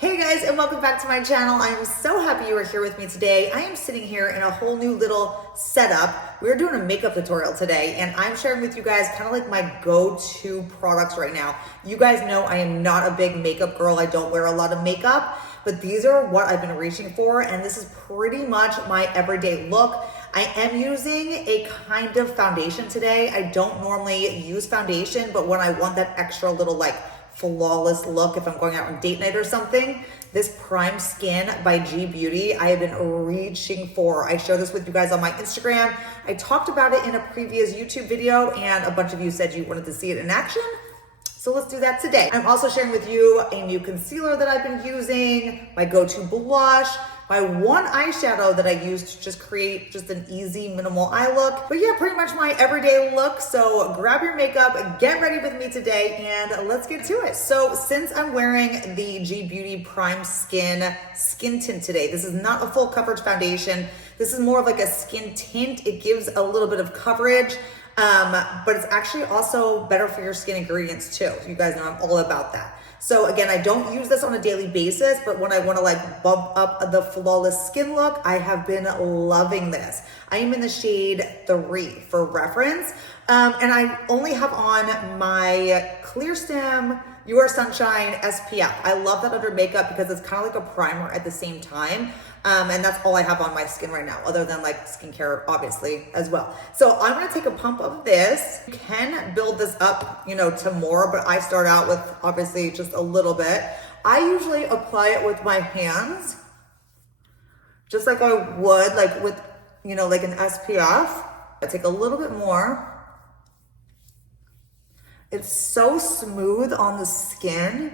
Hey guys, and welcome back to my channel. I am so happy you are here with me today. I am sitting here in a whole new little setup. We're doing a makeup tutorial today, and I'm sharing with you guys kind of like my go-to products right now. You guys know I am not a big makeup girl. I don't wear a lot of makeup, but these are what I've been reaching for, and this is pretty much my everyday look. I am using a kind of foundation today. I don't normally use foundation, but when I want that extra little like flawless look, if I'm going out on date night or something, this Prime Skin by G Beauty, I have been reaching for. I share this with you guys on my Instagram. I talked about it in a previous YouTube video, and a bunch of you said you wanted to see it in action. So let's do that today. I'm also sharing with you a new concealer that I've been using, my go-to blush, my one eyeshadow that I use to just create just an easy minimal eye look. But yeah, pretty much my everyday look. So grab your makeup, get ready with me today, and let's get to it. So since I'm wearing the G Beauty Prime Skin tint today, this is not a full coverage foundation. This is more of like a skin tint. It gives a little bit of coverage. But it's actually also better for your skin ingredients too. You guys know I'm all about that. So again, I don't use this on a daily basis, but when I want to like bump up the flawless skin look, I have been loving this. I am in the shade 3 for reference. And I only have on my Clearstem Sunshine SPF. I love that under makeup because it's kind of like a primer at the same time. And that's all I have on my skin right now, other than like skincare, obviously, as well. So I'm gonna take a pump of this. You can build this up, you know, to more, but I start out with obviously just a little bit. I usually apply it with my hands, just like I would like with, you know, like an SPF. I take a little bit more. It's so smooth on the skin.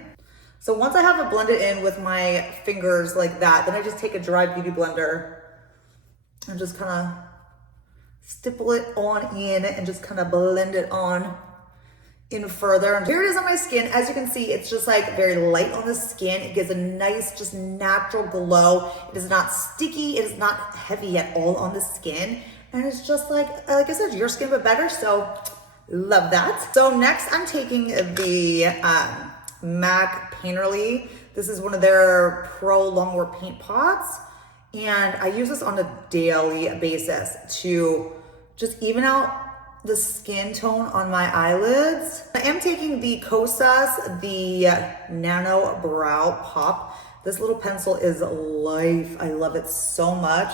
So once I have it blended in with my fingers like that, then I just take a dry beauty blender and just kind of stipple it on in and just kind of blend it on in further. And here it is on my skin. As you can see, it's just like very light on the skin. It gives a nice, just natural glow. It is not sticky. It is not heavy at all on the skin. And it's just like I said, your skin but better. So love that. So next I'm taking the MAC Painterly. This is one of their Pro Longwear paint pots, and I use this on a daily basis to just even out the skin tone on my eyelids. I am taking the Kosas, the Nano Brow Pop. This little pencil is life. I love it so much.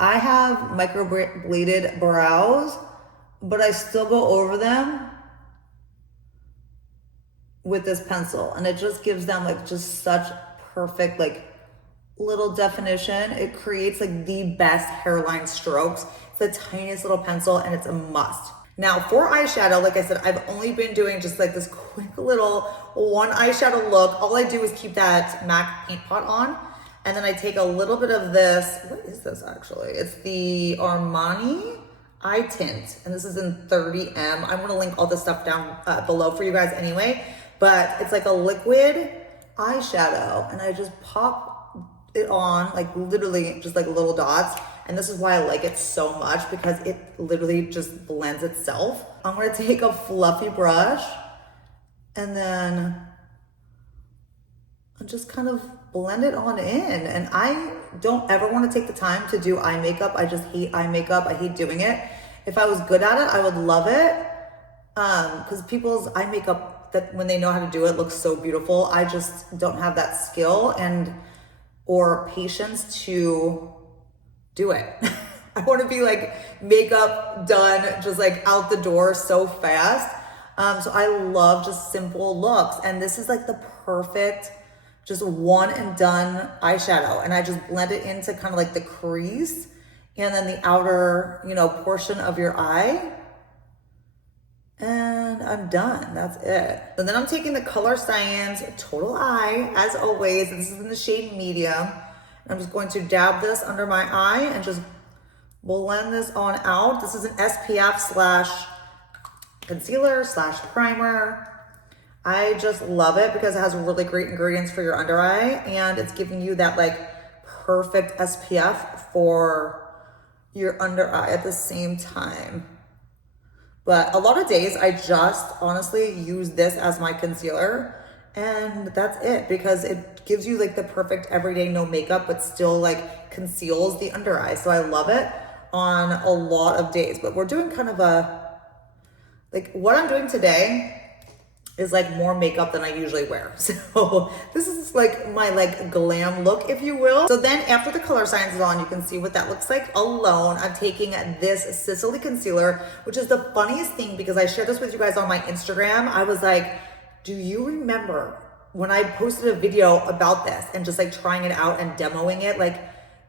I have microbladed brows, but I still go over them with this pencil, and it just gives them like just such perfect like little definition. It creates like the best hairline strokes. It's the tiniest little pencil, and it's a must. Now for eyeshadow, like I said, I've only been doing just like this quick little one eyeshadow look. All I do is keep that MAC paint pot on, and then I take a little bit of this. What is this actually? It's the Armani eye tint, and this is in 30M. I'm gonna link all this stuff down below for you guys anyway. But it's like a liquid eyeshadow, and I just pop it on like literally just like little dots. And this is why I like it so much, because it literally just blends itself. I'm gonna take a fluffy brush and then just kind of blend it on in. And I don't ever want to take the time to do eye makeup. I just hate eye makeup. I hate doing it. If I was good at it, I would love it. Because people's eye makeup, that when they know how to do it, looks so beautiful. I just don't have that skill or patience to do it. I want to be like makeup done, just like out the door so fast. So I love just simple looks, and this is like the perfect just one and done eyeshadow. And I just blend it into kind of like the crease and then the outer, you know, portion of your eye. And I'm done. That's it. And then I'm taking the Colorescience Total Eye, as always. This is in the shade medium. And I'm just going to dab this under my eye and just blend this on out. This is an SPF slash concealer slash primer. I just love it because it has really great ingredients for your under eye, and it's giving you that like perfect SPF for your under eye at the same time. But a lot of days I just honestly use this as my concealer, And that's it, because it gives you like the perfect everyday no makeup, but still like conceals the under eye. So I love it on a lot of days. But we're doing kind of like what I'm doing today is like more makeup than I usually wear. So this is like my like glam look, if you will. So then after the Colorescience is on, you can see what that looks like alone. I'm taking this Sisley concealer, which is the funniest thing because I shared this with you guys on my Instagram. I was like, do you remember when I posted a video about this and just like trying it out and demoing it, like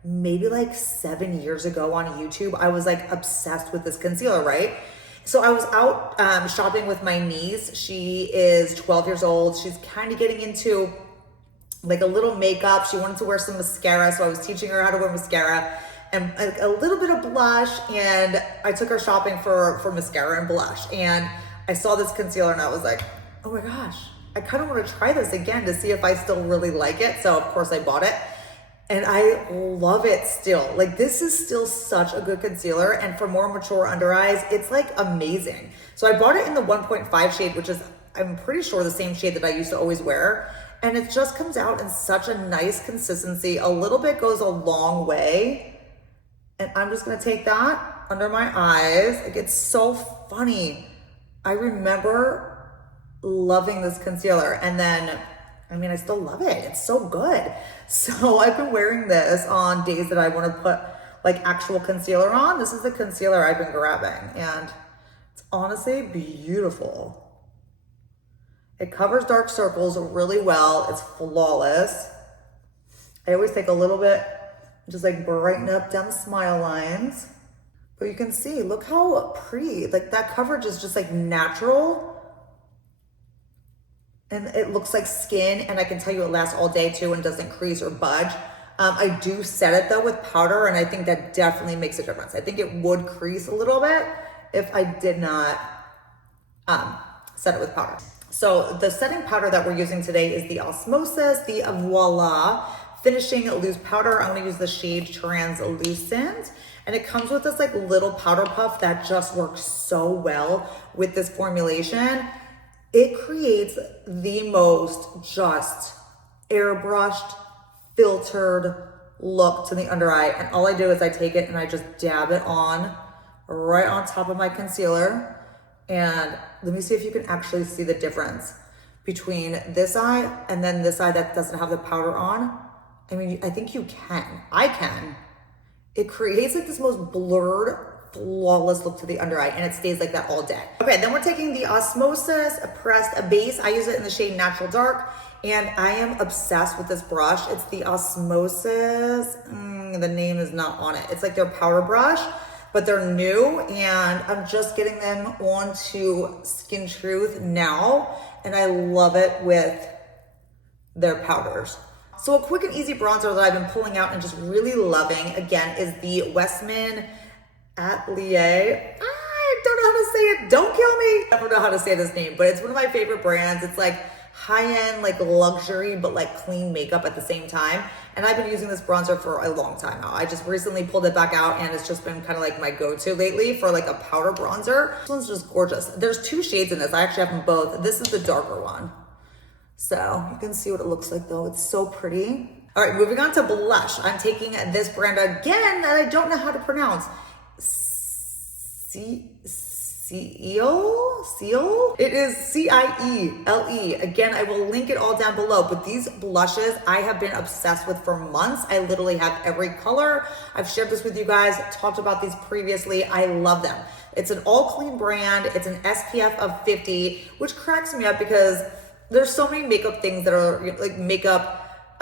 maybe like 7 years ago on YouTube? I was like obsessed with this concealer, right? So I was out shopping with my niece. She is 12 years old. She's kind of getting into like a little makeup. She wanted to wear some mascara, so I was teaching her how to wear mascara and a little bit of blush, and I took her shopping for mascara and blush, and I saw this concealer and I was like, oh my gosh, I kind of want to try this again to see if I still really like it. So of course I bought it. And I love it still. Like this is still such a good concealer. And for more mature under eyes, it's like amazing. So I bought it in the 1.5 shade, which is, I'm pretty sure the same shade that I used to always wear. And it just comes out in such a nice consistency. A little bit goes a long way. And I'm just gonna take that under my eyes. Like it's so funny. I remember loving this concealer, and then I mean, I still love it. It's so good. So I've been wearing this on days that I want to put like actual concealer on. This is the concealer I've been grabbing, and it's honestly beautiful. It covers dark circles really well. It's flawless. I always take a little bit, just like brighten up down the smile lines. But you can see, look how pretty, like that coverage is just like natural. And it looks like skin, and I can tell you it lasts all day too and doesn't crease or budge. I do set it though with powder, and I think that definitely makes a difference. I think it would crease a little bit if I did not set it with powder. So the setting powder that we're using today is the Osmosis, the Voila Finishing Loose Powder. I'm gonna use the shade Translucent. And it comes with this like little powder puff that just works so well with this formulation. It creates the most just airbrushed, filtered look to the under eye. And all I do is I take it and I just dab it on right on top of my concealer. And let me see if you can actually see the difference between this eye and then this eye that doesn't have the powder on. I mean, I think you can. I can. It creates like this most blurred, flawless look to the under eye, and it stays like that all day. Okay, then we're taking the Osmosis Pressed Base. I use it in the shade Natural Dark, and I am obsessed with this brush. It's the Osmosis, the name is not on it. It's like their powder brush, but they're new, and I'm just getting them onto Skin Truth now, and I love it with their powders. So a quick and easy bronzer that I've been pulling out and just really loving, again, is the Westman Atelier. I don't know how to say it. Don't kill me. I don't know how to say this name, but it's one of my favorite brands. It's like high-end, like luxury, but like clean makeup at the same time. And I've been using this bronzer for a long time now. I just recently pulled it back out, and it's just been kind of like my go-to lately for like a powder bronzer. This one's just gorgeous. There's 2 shades in this. I actually have them both. This is the darker one. So you can see what it looks like though. It's so pretty. All right, moving on to blush. I'm taking this brand again that I don't know how to pronounce. Ciele? It is Ciele. Again, I will link it all down below, but these blushes I have been obsessed with for months. I literally have every color. I've shared this with you guys, talked about these previously. I love them. It's an all clean brand. It's an SPF of 50, which cracks me up because there's so many makeup things that are like makeup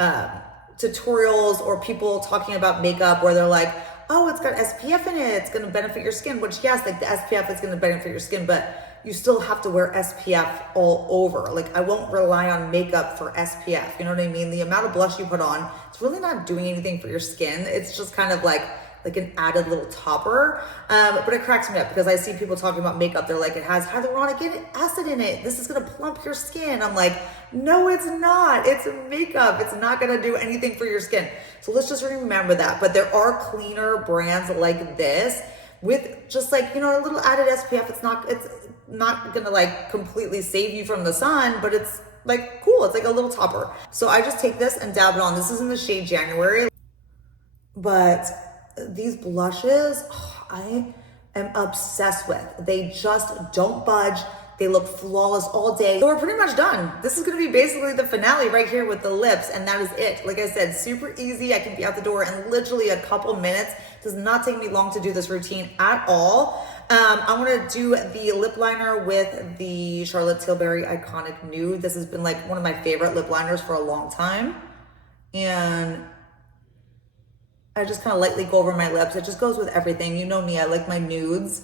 tutorials or people talking about makeup where they're like, oh, it's got SPF in it, it's gonna benefit your skin, which yes, like the SPF is gonna benefit your skin, but you still have to wear SPF all over. Like I won't rely on makeup for SPF, you know what I mean? The amount of blush you put on, it's really not doing anything for your skin. It's just kind of like an added little topper. But it cracks me up because I see people talking about makeup. They're like, it has hyaluronic acid in it. This is gonna plump your skin. I'm like, no, it's not. It's makeup. It's not gonna do anything for your skin. So let's just remember that. But there are cleaner brands like this with just like, you know, a little added SPF. It's not gonna like completely save you from the sun, but it's like cool. It's like a little topper. So I just take this and dab it on. This is in the shade January. But these blushes, I am obsessed with. They just don't budge. They look flawless all day. So we're pretty much done. This is gonna be basically the finale right here with the lips, and that is it. Like I said, super easy. I can be out the door in literally a couple minutes. It does not take me long to do this routine at all. I'm gonna do the lip liner with the Charlotte Tilbury Iconic Nude. This has been like one of my favorite lip liners for a long time. And I just kind of lightly go over my lips. It just goes with everything. You know me, I like my nudes.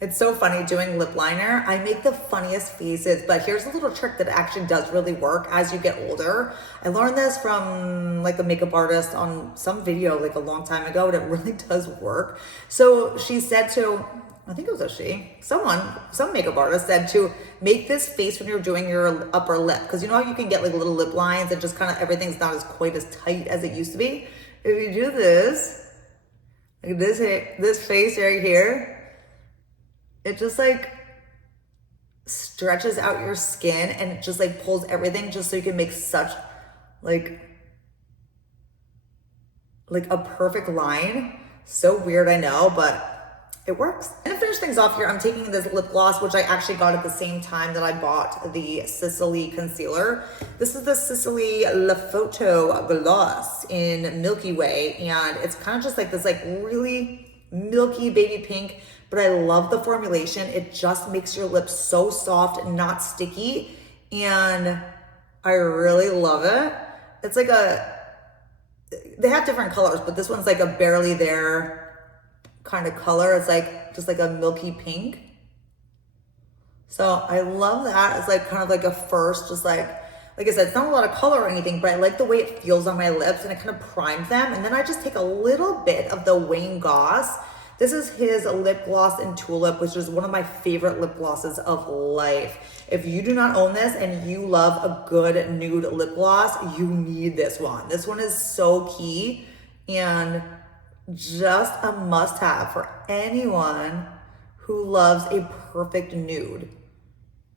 It's so funny doing lip liner. I make the funniest faces, but here's a little trick that actually does really work as you get older. I learned this from like a makeup artist on some video like a long time ago, and it really does work. So she said to, I think it was a she, some makeup artist said to make this face when you're doing your upper lip. Because you know how you can get like little lip lines and just kind of everything's not as quite as tight as it used to be? If you do this, like this face right here, it just like stretches out your skin and it just like pulls everything just so you can make such like a perfect line. So weird, I know, but it works. And to finish things off here, I'm taking this lip gloss, which I actually got at the same time that I bought the Sisley concealer. This is the Sisley La Photo Gloss in MilkyWay, and it's kind of just like this like really milky baby pink, but I love the formulation. It just makes your lips so soft and not sticky, and I really love it. It's like they have different colors, but this one's like a barely there kind of color. It's like just like a milky pink. So I love that. It's like kind of like a first, just like I said, it's not a lot of color or anything, but I like the way it feels on my lips and it kind of primes them. And then I just take a little bit of the Wayne Goss. This is his lip gloss in Tulip, which is one of my favorite lip glosses of life. If you do not own this and you love a good nude lip gloss, you need this one. This one is so key and just a must-have for anyone who loves a perfect nude.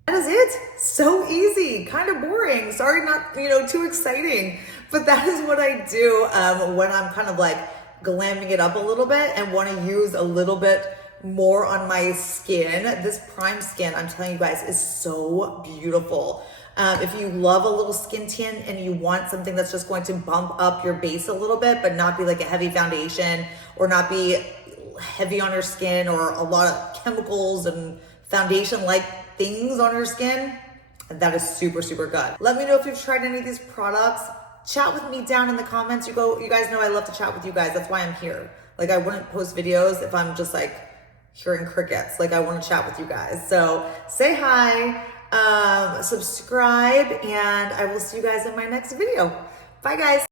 That is it. So easy, kind of boring. Sorry, not too exciting, but that is what I do when I'm kind of like glamming it up a little bit and want to use a little bit more on my skin. This prime skin, I'm telling you guys, is so beautiful. If you love a little skin tint and you want something that's just going to bump up your base a little bit, but not be like a heavy foundation or not be heavy on your skin or a lot of chemicals and foundation-like things on your skin, that is super, super good. Let me know if you've tried any of these products. Chat with me down in the comments. You guys know I love to chat with you guys. That's why I'm here. Like, I wouldn't post videos if I'm just like hearing crickets. Like, I want to chat with you guys. So say hi, subscribe, and I will see you guys in my next video. Bye guys.